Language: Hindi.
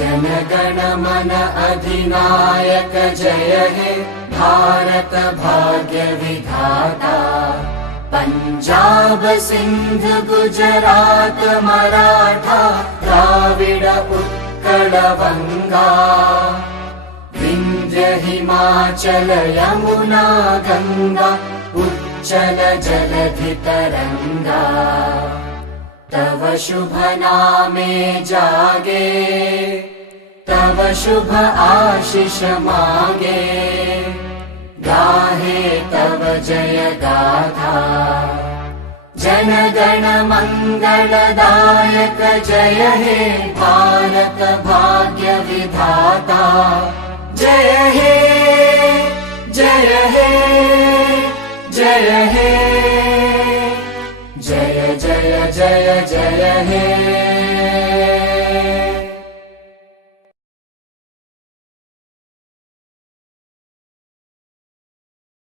जनगण मन अधिनायक जय हे भारत भाग्य विधाता। पंजाब सिंध गुजरात मराठा द्राविड उत्कल बंगा। विंध्य हिमाचल यमुना गंगा उच्चल जलधि तरंगा। तव शुभ नामे जागे तव शुभ आशीष मागे। गाहे तव जय गाथा जनगण मंगलदायक जय हे भारत भाग्य विधाता। जय हे जय हे जय हे जय जय जय जय हे।